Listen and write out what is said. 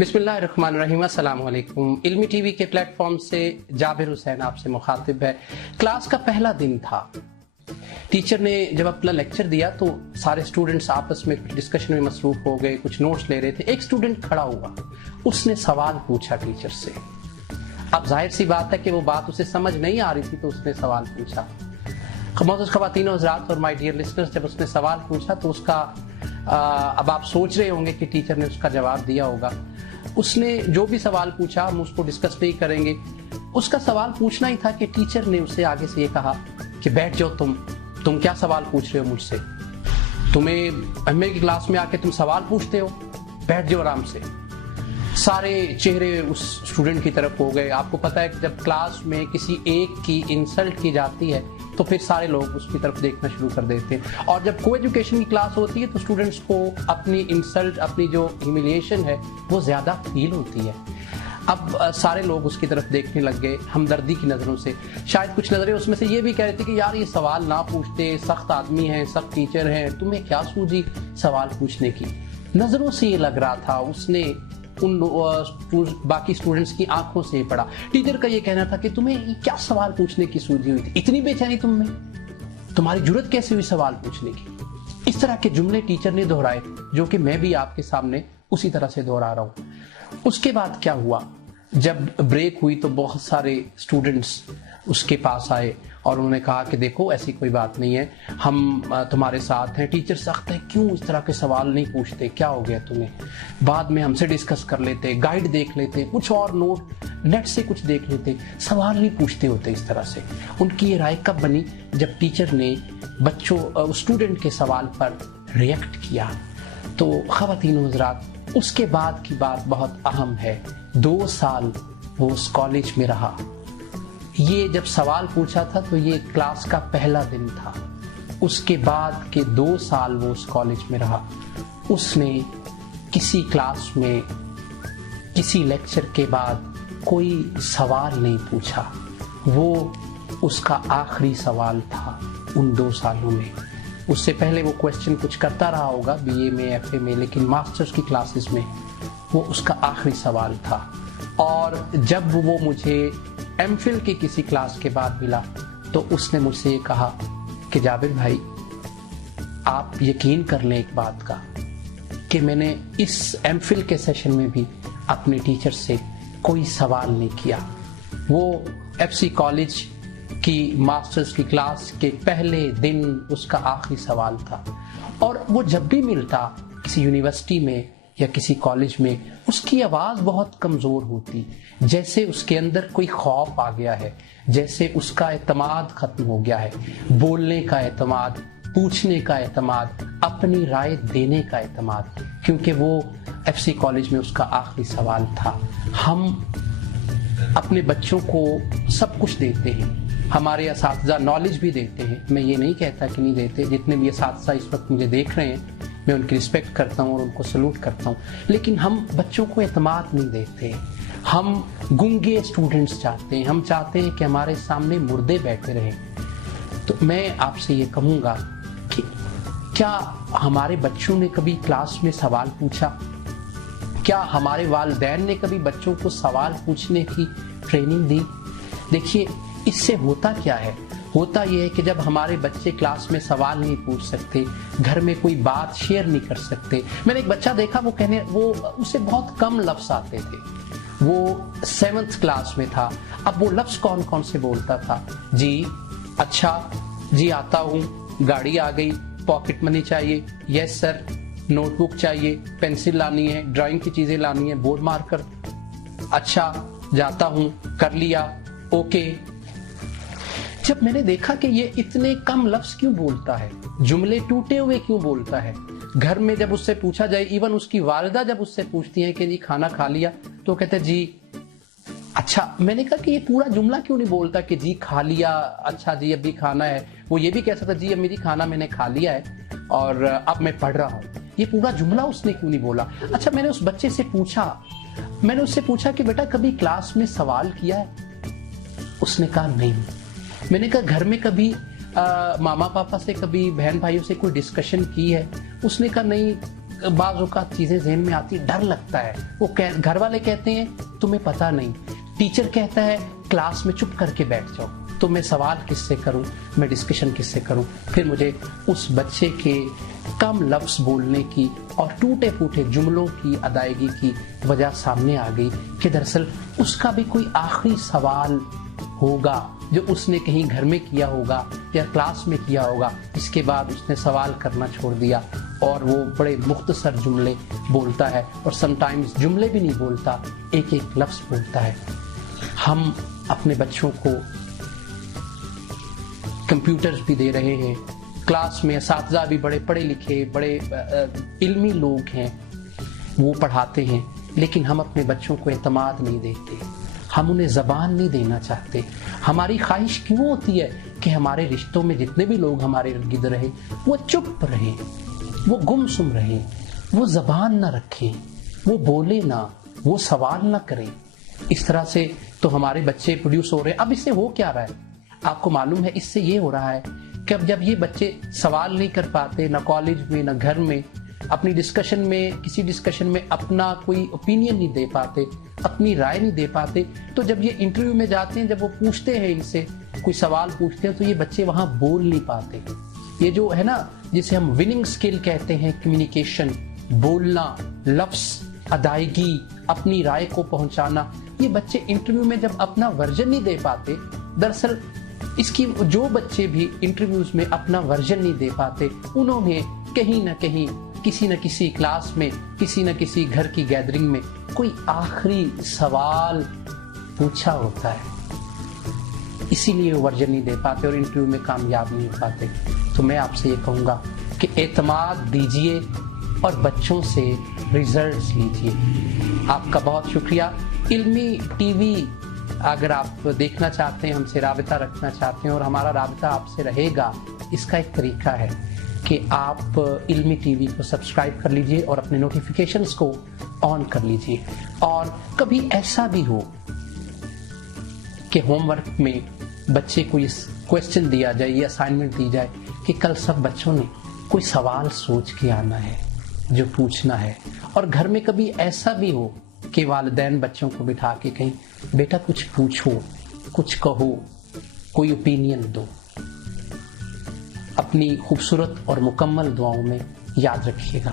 बिस्मिल्लाहिर्रहमानिर्रहीम, अस्सलाम वालेकुम। इल्मी टीवी के प्लेटफॉर्म से जाबिर हुसैन आपसे मुखातिब है। क्लास का पहला दिन था। टीचर ने जब अपना लेक्चर दिया तो सारे स्टूडेंट्स आपस में कुछ डिस्कशन में मसरूफ हो गए, कुछ नोट्स ले रहे थे। एक स्टूडेंट खड़ा हुआ, उसने सवाल पूछा टीचर से। अब जाहिर सी बात है कि वो बात उसे समझ नहीं आ रही थी, तो उसने सवाल पूछा। मोअज़्ज़ज़ ख़वातीन व हज़रात और माय डियर लिसनर्स, जब उसने सवाल पूछा तो उसका अब आप सोच रहे होंगे कि टीचर ने उसका जवाब दिया होगा। उसने जो भी सवाल पूछा हम उसको डिस्कस नहीं करेंगे। उसका सवाल पूछना ही था कि टीचर ने उसे आगे से ये कहा कि बैठ जाओ, तुम क्या सवाल पूछ रहे हो मुझसे? तुम्हें मेरी क्लास में आके तुम सवाल पूछते हो? बैठ जाओ आराम से। सारे चेहरे उस स्टूडेंट की तरफ हो गए। आपको पता है कि जब क्लास में किसी एक की इंसल्ट की जाती है तो फिर सारे लोग उसकी तरफ देखना शुरू कर देते हैं। और जब को एजुकेशन की क्लास होती है तो स्टूडेंट्स को अपनी इंसल्ट, अपनी जो ह्यूमिलिएशन है वो ज़्यादा फील होती है। अब सारे लोग उसकी तरफ देखने लग गए हमदर्दी की नज़रों से। शायद कुछ नज़रें उसमें से ये भी कह रही थी कि यार ये सवाल ना पूछते, सख्त आदमी हैं, सख्त टीचर हैं, तुम्हें क्या सूझी सवाल पूछने की। नज़रों से ये लग रहा था, उसने उन बाकी स्टूडेंट्स की आंखों से पढ़ा। टीचर का ये कहना था कि तुम्हें क्या सवाल पूछने की सूझी हुई थी, इतनी बेचैनी तुम में, तुम्हारी जुर्रत कैसे हुई सवाल पूछने की। इस तरह के जुमले टीचर ने दोहराए, जो कि मैं भी आपके सामने उसी तरह से दोहरा रहा हूं। उसके बाद क्या हुआ, जब ब्रेक हुई तो बहुत सारे स्टूडेंट्स उसके पास आए और उन्होंने कहा कि देखो ऐसी कोई बात नहीं है, हम तुम्हारे साथ हैं, टीचर सख्त है, क्यों इस तरह के सवाल नहीं पूछते, क्या हो गया तुम्हें? बाद में हमसे डिस्कस कर लेते, गाइड देख लेते, कुछ और नोट नेट से कुछ देख लेते, सवाल नहीं पूछते होते इस तरह से। उनकी ये राय कब बनी? जब टीचर ने बच्चों स्टूडेंट के सवाल पर रिएक्ट किया। तो ख़वातीन हज़रात, उसके बाद की बात बहुत अहम है। 2 साल वो उस कॉलेज में रहा। ये जब सवाल पूछा था तो ये क्लास का पहला दिन था। उसके बाद के 2 साल वो उस कॉलेज में रहा। उसने किसी क्लास में किसी लेक्चर के बाद कोई सवाल नहीं पूछा। वो उसका आखिरी सवाल था उन 2 सालों में। उससे पहले वो क्वेश्चन कुछ करता रहा होगा बीए में, एफए में, लेकिन मास्टर्स की क्लासेस में वो उसका आखिरी सवाल था। और जब वो मुझे एमफिल की किसी क्लास के बाद मिला तो उसने मुझसे ये कहा कि जाबिर भाई, आप यकीन कर लें एक बात का कि मैंने इस एमफिल के सेशन में भी अपने टीचर से कोई सवाल नहीं किया। वो एफसी कॉलेज की मास्टर्स की क्लास के पहले दिन उसका आखिरी सवाल था। और वो जब भी मिलता किसी यूनिवर्सिटी में या किसी कॉलेज में, उसकी आवाज बहुत कमजोर होती, जैसे उसके अंदर कोई खौफ आ गया है, जैसे उसका एतमाद खत्म हो गया है, बोलने का एतमाद, पूछने का एतमाद, अपनी राय देने का एतमाद, क्योंकि वो एफसी कॉलेज में उसका आखिरी सवाल था। हम अपने बच्चों को सब कुछ देते हैं, हमारे असातिज़ा नॉलेज भी देते हैं, मैं ये नहीं कहता कि नहीं देते। जितने भी असातिज़ा इस वक्त मुझे देख रहे हैं, मैं उनकी रिस्पेक्ट करता हूँ और उनको सलूट करता हूँ, लेकिन हम बच्चों को एतमाद नहीं देते। हम गूंगे स्टूडेंट्स चाहते हैं, हम चाहते हैं कि हमारे सामने मुर्दे बैठे रहें। तो मैं आपसे ये कहूँगा कि क्या हमारे बच्चों ने कभी क्लास में सवाल पूछा? क्या हमारे वालिदैन ने कभी बच्चों को सवाल पूछने की ट्रेनिंग दी? देखिए, इससे होता क्या है, होता यह है कि जब हमारे बच्चे क्लास में सवाल नहीं पूछ सकते, घर में कोई बात शेयर नहीं कर सकते। मैंने एक बच्चा देखा, वो उसे बहुत कम लफ्ज आते थे। वो 7th क्लास में था। अब वो लफ्ज कौन कौन से बोलता था? जी, अच्छा, जी आता हूँ, गाड़ी आ गई, पॉकेट मनी चाहिए, यस सर, नोटबुक चाहिए, पेंसिल लानी है, ड्राइंग की चीजें लानी है, बोर्ड मार्कर, अच्छा जाता हूँ, कर लिया, ओके। जब मैंने देखा कि ये इतने कम लफ्ज क्यों बोलता है, जुमले टूटे हुए क्यों बोलता है, घर में जब उससे पूछा जाए, इवन उसकी वालिदा जब उससे पूछती है कि जी खाना खा लिया, तो कहते हैं जी अच्छा। मैंने कहा कि ये पूरा जुमला क्यों नहीं बोलता कि जी खा लिया, अच्छा जी अभी खाना है। वो ये भी कह सकता जी अम्मी जी खाना मैंने खा लिया है और अब मैं पढ़ रहा हूँ। ये पूरा जुमला उसने क्यों नहीं बोला? अच्छा, मैंने उस बच्चे से पूछा, मैंने उससे पूछा कि बेटा कभी क्लास में सवाल किया है? उसने कहा नहीं। मैंने कहा घर में कभी मामा पापा से, कभी बहन भाइयों से कोई डिस्कशन की है? उसने कहा नहीं, بعض اوقات چیزیں ذہن میں آتی، ڈر لگتا ہے. وہ گھر والے کہتے ہیں تمہیں پتہ نہیں، ٹیچر کہتا ہے کلاس میں چپ کر کے بیٹھ جاؤ، تو میں سوال کس سے کروں، میں ڈسکشن کس سے کروں. پھر مجھے اس بچے کے کم لفظ بولنے کی اور ٹوٹے پھوٹے جملوں کی ادائیگی کی وجہ سامنے آ گئی کہ دراصل اس کا بھی کوئی آخری سوال ہوگا جو اس نے کہیں گھر میں کیا ہوگا یا کلاس میں کیا ہوگا. اس کے بعد اس نے سوال کرنا چھوڑ دیا اور وہ بڑے مختصر جملے بولتا ہے، اور سم ٹائمز جملے بھی نہیں بولتا، ایک ایک لفظ بولتا ہے. ہم اپنے بچوں کو کمپیوٹرز بھی دے رہے ہیں، کلاس میں اساتذہ بھی بڑے پڑھے لکھے بڑے علمی لوگ ہیں، وہ پڑھاتے ہیں، لیکن ہم اپنے بچوں کو اعتماد نہیں دیتے، ہم انہیں زبان نہیں دینا چاہتے. ہماری خواہش کیوں ہوتی ہے کہ ہمارے رشتوں میں جتنے بھی لوگ ہمارے ارد گرد رہیں وہ چپ رہیں، وہ گم سم رہیں، وہ زبان نہ رکھیں، وہ بولے نہ، وہ سوال نہ کریں. اس طرح سے تو ہمارے بچے پروڈیوس ہو رہے ہیں. اب اس سے ہو کیا رہا ہے آپ کو معلوم ہے؟ اس سے یہ ہو رہا ہے کہ اب جب یہ بچے سوال نہیں کر پاتے، نہ کالج میں نہ گھر میں، اپنی ڈسکشن میں کسی ڈسکشن میں اپنا کوئی اوپینین نہیں دے پاتے، اپنی رائے نہیں دے پاتے، تو جب یہ انٹرویو میں جاتے ہیں، جب وہ پوچھتے ہیں ان سے کوئی سوال پوچھتے ہیں، تو یہ بچے وہاں بول نہیں پاتے. یہ جو ہے نا جسے ہم وننگ سکل کہتے ہیں، کمیونیکیشن، بولنا، لفظ، ادائیگی، اپنی رائے کو پہنچانا، یہ بچے انٹرویو میں جب اپنا ورژن نہیں دے پاتے. دراصل اس کی جو بچے بھی انٹرویوز میں اپنا ورژن نہیں دے پاتے، انہوں نے کہیں نہ کہیں کسی نہ کسی کلاس میں، کسی نہ کسی گھر کی گیدرنگ میں کوئی آخری سوال پوچھا ہوتا ہے، اسی لیے وہ ورژن نہیں دے پاتے اور انٹرویو میں کامیاب نہیں ہو پاتے. تو میں آپ سے یہ کہوں گا کہ اعتماد دیجئے اور بچوں سے ریزلٹس لیجئے. آپ کا بہت شکریہ. علمی ٹی وی اگر آپ دیکھنا چاہتے ہیں، ہم سے رابطہ رکھنا چاہتے ہیں اور ہمارا رابطہ آپ سے رہے گا، اس کا ایک طریقہ ہے کہ آپ علمی ٹی وی کو سبسکرائب کر لیجئے اور اپنے نوٹیفیکیشنز کو آن کر لیجئے. اور کبھی ایسا بھی ہو کہ ہوم ورک میں بچے کو اس کویسچن دیا جائے یا اسائنمنٹ دی جائے کہ کل سب بچوں نے کوئی سوال سوچ کے آنا ہے جو پوچھنا ہے. اور گھر میں کبھی ایسا بھی ہو کہ والدین بچوں کو بٹھا کے کہیں بیٹا کچھ پوچھو، کچھ کہو، کوئی اوپینین دو. اپنی خوبصورت اور مکمل دعاؤں میں یاد رکھیے گا.